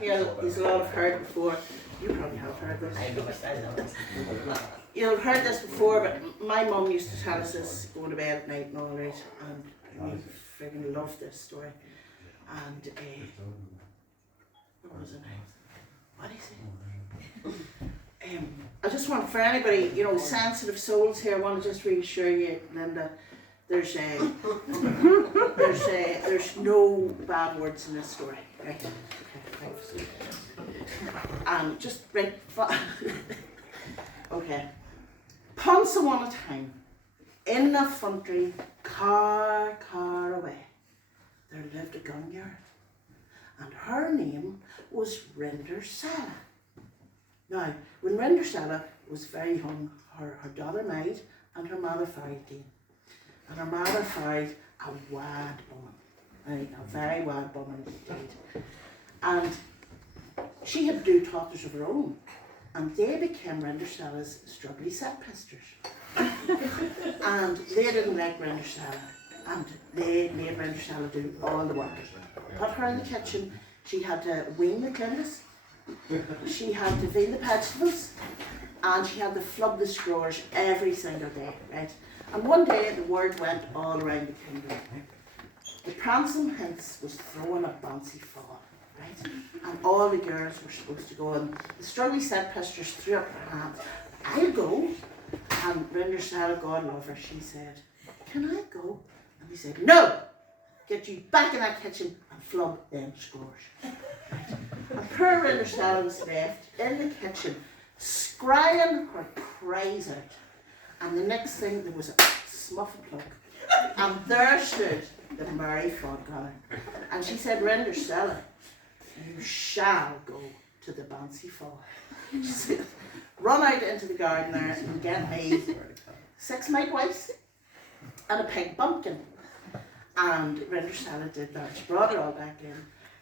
There's a lot of heard before. You probably have heard this. You've heard this before, but my mum used to tell us this going to bed at night and all right, and we friggin' love this story. And what was it now? What is it? I just want, for anybody, sensitive souls here, I want to just reassure you, Linda, there's no bad words in this story, right? Okay, and just right. Okay. Once upon a time, in a country, car away, there lived a gun girl, and her name was Rindercella. Now, when Rindercella was very young, her daughter died, and her mother married again. And her mother married a wild woman, right? A very wild woman indeed. And she had two daughters of her own, and they became Rindercella's struggly stepsisters. And they didn't like Rindercella, and they made Rindercella do all the work. Put her in the kitchen, she had to wean the clothes, she had to vein the vegetables, and she had to flub the scrors every single day, right? And one day the word went all around the kingdom. The prancing hince was throwing a bouncy fall, right? And all the girls were supposed to go, and the struggly stepsisters threw up their hands. I'll go. And Rindercella, God love her, she said, can I go? And he said, no! Get you back in that kitchen and flub them scrors. Right? And poor Rindercella was left in the kitchen, scrying her cries out. And the next thing, there was a smuffle plug. And there stood the Mary Godmother. And she said, Rindercella, you shall go to the bouncy fall. She said, run out into the garden there and get me 6 midwives and a pink bumpkin. And Rindercella did that. She brought it all back in.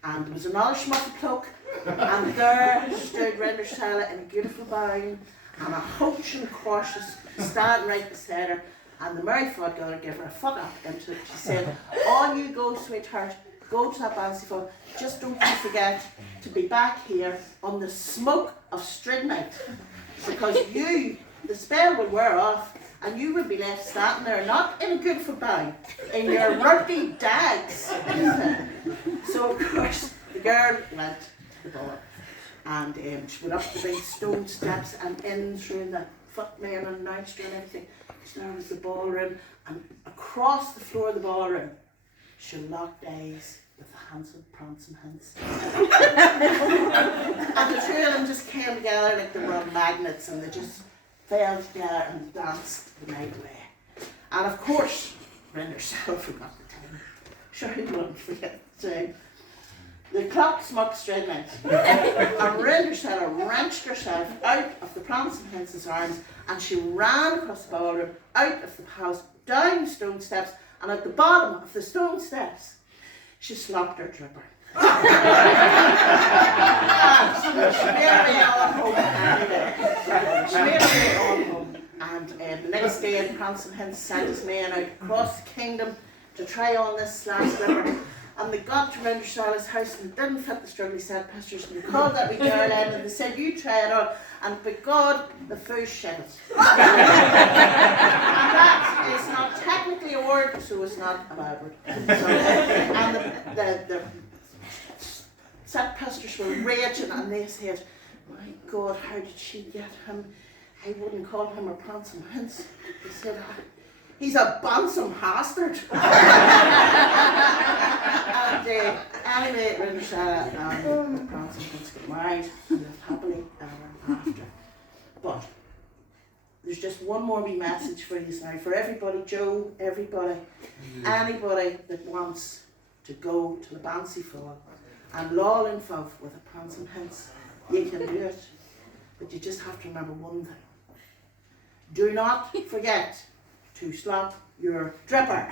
And there was another smuffle cloak. And there stood Rindercella in a beautiful gown and a hooch and cautious standing right beside her. And the Mary Godmother gave her a foot up into it. She said, on you go, sweetheart, go to that bouncy fall. Just don't you forget to be back here on the smoke of Strid night. Because you, the spell will wear off, and you will be left standing there, not in a good football, in your rugby dags. So of course, the girl went to the ball, and she went up the big stone steps and in through the footmen and announced and everything. So there was the ballroom, and across the floor of the ballroom, she locked eyes with the handsome prancing hince. And the two of them just came together like they were on magnets, and they just fell together and danced the night away. And of course, Rindercella forgot the time. Sure, he wouldn't forget the time. The clock smoke straight night. And Rindercella wrenched herself out of the prancing hince's arms, and she ran across the ballroom, out of the house, down the stone steps, and at the bottom of the stone steps, she slopped her tripper. She made her way on home anyway. She made her way on home. And the next day, the prancing hince sent his men out across the kingdom to try on this last tripper. And they got to Rindercella's house and it didn't fit the struggly stepsisters. And they called that wee girl in and they said, you try it on. And by God, the fool shit it. And that is not technically a word, so it's not a bad word. So, and the stepsisters were raging and they said, my God, how did she get him? I wouldn't call him a prancing hince. They said, he's a bansome bastard. And anyway, Rindercella and the prancing hince got married and lived happily ever after. But there's just one more wee message for you now, for everybody, Joe, everybody, anybody that wants to go to the bouncy fall and loll in love with a prancing hince, you can do it. But you just have to remember one thing. Do not forget to slap your dripper.